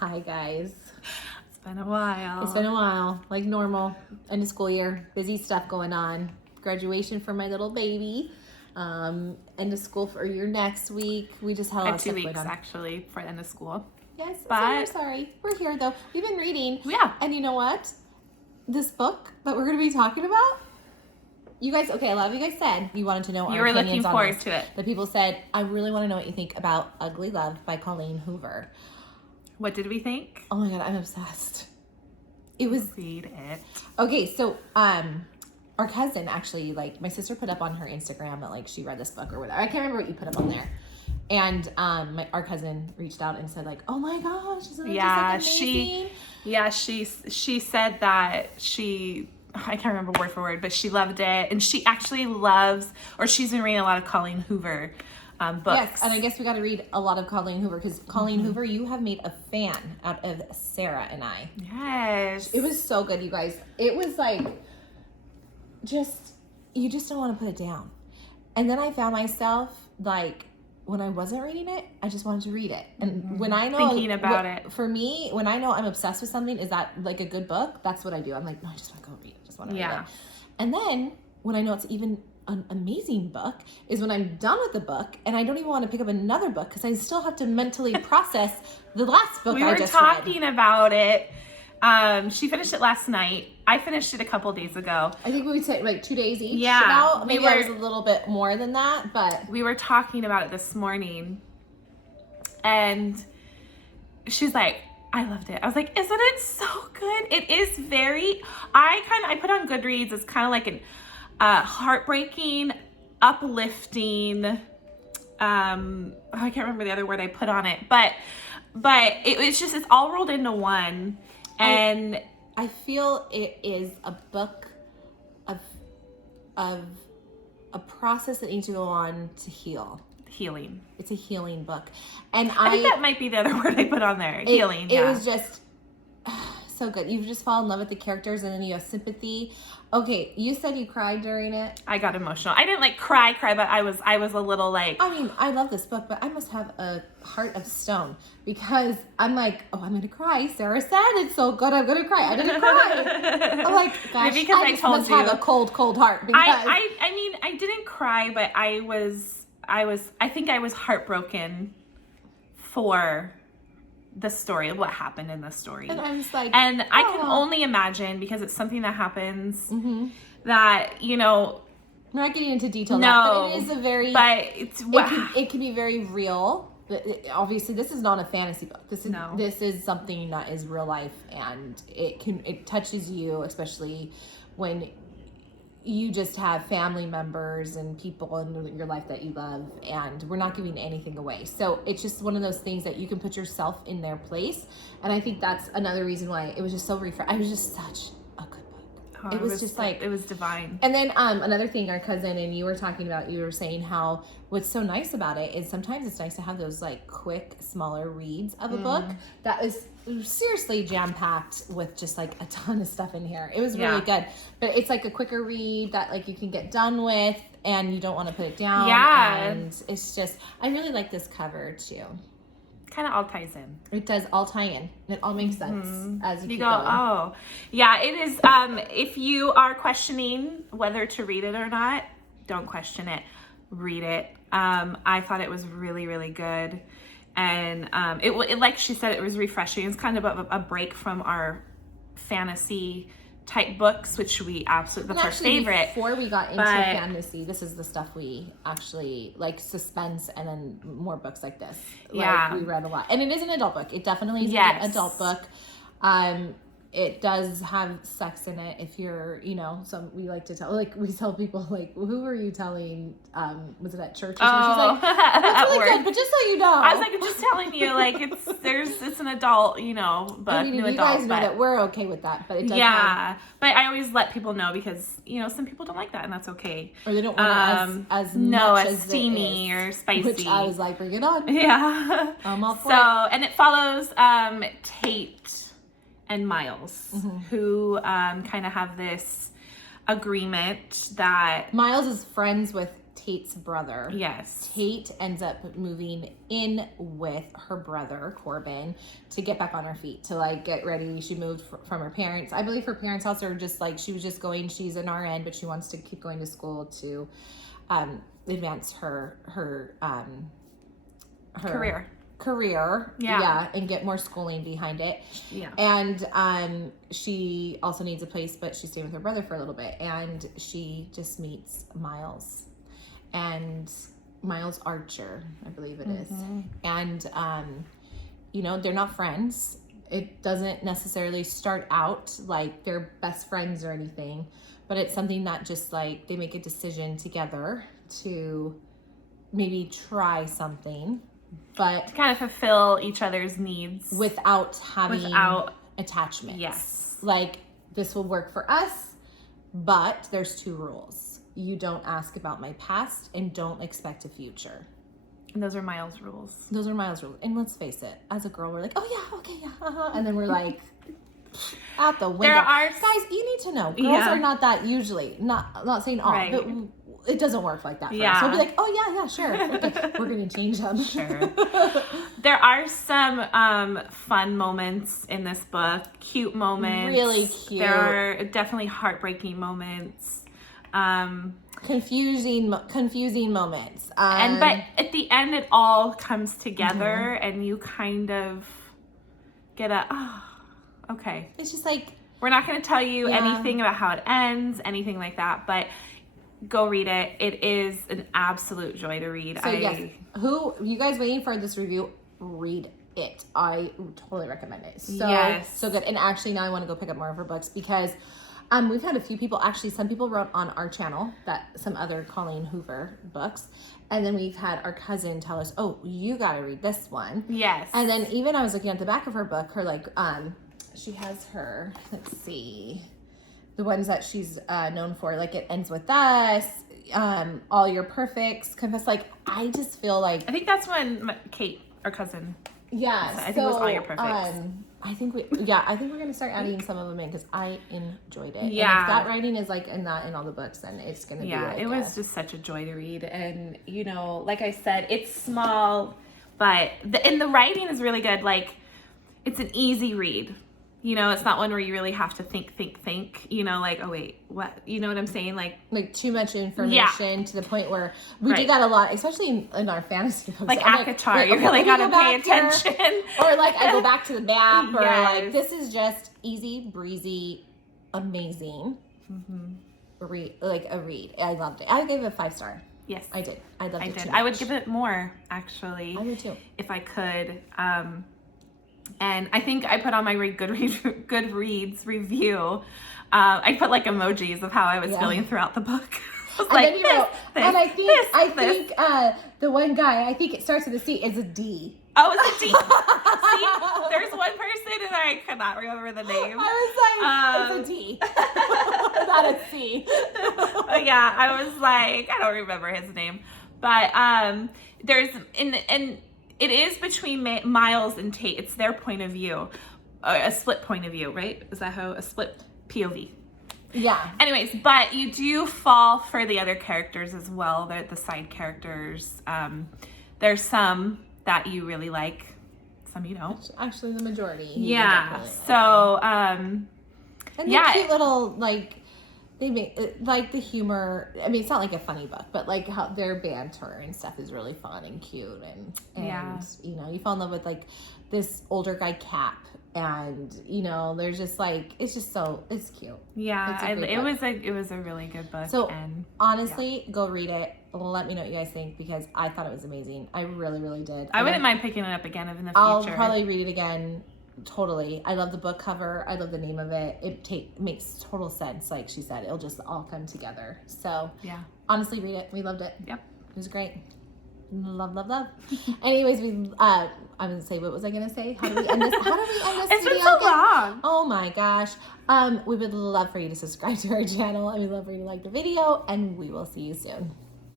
Hi, guys. It's been a while. It's been a while, like normal. End of school year, busy stuff going on. Graduation for my little baby. End of school for your next week. We just had a lot of 2 stuff weeks going on. actually for the end of school. Yes, But- sorry. We're here though. We've been reading. Yeah. And you know what? This book that we're going to be talking about, you guys, okay, a lot of you guys said you wanted to know our You were looking opinions on forward this. to it. The people said, I really want to know what you think about Ugly Love by Colleen Hoover. What did we think? Oh my God, I'm obsessed. It was Read it. okay. So, our cousin actually, like, my sister put up on her Instagram that like she read this book or whatever. I can't remember what you put up on there. And our cousin reached out and said like, "Oh my gosh, isn't it just like amazing?" she said that I can't remember word for word, but she loved it, and she actually loves, or she's been reading a lot of Colleen Hoover books. Yes, and I guess we got to read a lot of Colleen Hoover because Colleen Hoover, you have made a fan out of Sarah and I. Yes, It was so good, you guys. It was like, you just don't want to put it down. And then I found myself like, when I wasn't reading it, I just wanted to read it. And when I know Thinking about it. For me, when I know I'm obsessed with something, is that like a good book? That's what I do. I'm like, no, I just want to go read it. I just want to read it. And then when I know it's even an amazing book is when I'm done with the book and I don't even want to pick up another book because I still have to mentally process the last book I just read. We were talking about it. She finished it last night. I finished it a couple days ago. I think we would say like 2 days each. Yeah. About. Maybe I was a little bit more than that, but we were talking about it this morning, and she's like, I loved it. I was like, isn't it so good? It is very, I put on Goodreads, it's kind of like an heartbreaking, uplifting, I can't remember the other word I put on it, but it's all rolled into one. And I feel it is a book of a process that needs to go on to heal. Healing. It's a healing book. And I think that might be the other word I put on there. Healing. It was just so good. You just fall in love with the characters and then you have sympathy. Okay, you said you cried during it. I got emotional. I didn't like cry, but I was a little like. I mean, I love this book, but I must have a heart of stone because I'm like, oh, I'm gonna cry. Sarah said it's so good. I'm gonna cry. I didn't cry. I'm like, gosh, Maybe because I just must have a cold heart. Because I mean, I didn't cry, but I think I was heartbroken for the story of what happened in the story. And I was like, and I can only imagine because it's something that happens that, I'm not getting into detail. No, but it is a very, but it's it can be very real. Obviously, this is not a fantasy book. This is something that is real life, and it touches you, especially when you just have family members and people in your life that you love, and we're not giving anything away. So it's just one of those things that you can put yourself in their place. And I think that's another reason why it was just so refreshing. It was just such a good book. It was just like, it was divine. And then another thing, our cousin and you were talking about, you were saying how what's so nice about it is sometimes it's nice to have those like quick, smaller reads of a book that is seriously jam-packed with just like a ton of stuff in here. It was really good. But it's like a quicker read that like you can get done with and you don't want to put it down. Yeah. And it's just, I really like this cover too. Kind of all ties in. It does all tie in. It all makes sense as you keep go, going. oh. Yeah, it is. If you are questioning whether to read it or not, don't question it. Read it. I thought it was really, really good. And it like she said, it was refreshing. It's kind of a break from our fantasy type books, which we absolutely, that's our favorite. Before we got into fantasy, this is the stuff we actually like, suspense, and then more books like this. Like, we read a lot, and it is an adult book. It definitely is an adult book. It does have sex in it. If you're, we like to tell, like, we tell people, like, who were you telling? Was it at church? Or something? She's like, that's really good, but just so you know. I was like, I'm just telling you, like, it's an adult, but I mean, new you adult. guys know that we're okay with that, but it does but I always let people know because, some people don't like that, and that's okay. Or they don't want as much as steamy or spicy. Which I was like, bring it on. Yeah. I'm all for it. And it follows Tate and Miles, who kind of have this agreement that Miles is friends with Tate's brother. Yes. Tate ends up moving in with her brother, Corbin, to get back on her feet, to like get ready. She moved from her parents. I believe her parents' house are just like, she was just going, she's an RN, but she wants to keep going to school to advance her career, and get more schooling behind it. And she also needs a place, but she's staying with her brother for a little bit, and she just meets Miles Archer, I believe it is. And you know, they're not friends. It doesn't necessarily start out like they're best friends or anything, but it's something that just like they make a decision together to maybe try something, but to kind of fulfill each other's needs without attachments. Yes. Like, this will work for us, but there's 2 rules. You don't ask about my past and don't expect a future. And those are Miles' rules. And let's face it, as a girl, we're like, oh yeah, okay, yeah. And then we're like, out the window. Guys, you need to know, girls are not that usually, not saying all, but it doesn't work like that for us. We'll be like, oh yeah, sure. Okay, we're going to change them. Sure. There are some fun moments in this book, cute moments. Really cute. There are definitely heartbreaking moments. Confusing moments. But at the end, it all comes together, and you kind of get okay. It's just like, we're not going to tell you anything about how it ends, anything like that, but go read it. It is an absolute joy to read. So yes, you guys waiting for this review, read it. I totally recommend it. So good. And actually now I want to go pick up more of her books, because we've had a few people, actually some people wrote on our channel that some other Colleen Hoover books, and then we've had our cousin tell us, oh, you got to read this one. Yes. And then even I was looking at the back of her book, her like she has her, let's see, the ones that she's known for, like It Ends With Us, All Your Perfects, Confess. Like, I just feel like, I think that's when Kate, our cousin, I think it was All Your Perfects. I think we're gonna start adding some of them in, because I enjoyed it. Yeah. And if that writing is like in all the books, then it's gonna be like, it was just such a joy to read. And you know, like I said, it's small, but the writing is really good. Like, it's an easy read. You know, it's not one where you really have to think, you know, like, oh wait, what, you know what I'm saying? Like too much information to the point where we do that a lot, especially in our fantasy books. Like ACOTAR, you really got to pay attention. Or like I go back to the map, or like, this is just easy breezy, amazing. A read. I loved it. I gave it a 5-star. Yes. I did. I loved it too much. I would give it more, actually. I would too. If I could. And I think I put on my Goodreads review, I put like emojis of how I was feeling throughout the book. I was and like, then you wrote, and I think the one guy, I think it starts with a C, is a D. Oh, it's a D. See, there's one person and I cannot remember the name. I was like, it's a D. Not a C. But yeah, I was like, I don't remember his name. But there's, and it is between Miles and Tate. It's their point of view. A split point of view, right? Is that how? A split POV. Yeah. Anyways, but you do fall for the other characters as well. They're the side characters. There's some that you really like. Some you don't. Actually, the majority. Yeah. So, and the cute little, like, they make, like, the humor. I mean, it's not like a funny book, but like how their banter and stuff is really fun and cute, and you know, you fall in love with like this older guy Cap, and you know, there's just like, it's cute. Yeah, it was a really good book. So honestly, go read it. Let me know what you guys think, because I thought it was amazing. I really, really did. I wouldn't mind picking it up again in the future. I'll probably read it again. Totally. I love the book cover. I love the name of it. It makes total sense. Like she said, it'll just all come together. So yeah, honestly, read it. We loved it. Yep. It was great. Love. Anyways, I'm gonna say, what was I gonna say? How do we end this? It's video been so again? long. Oh my gosh. We would love for you to subscribe to our channel, and we'd love for you to like the video, and we will see you soon.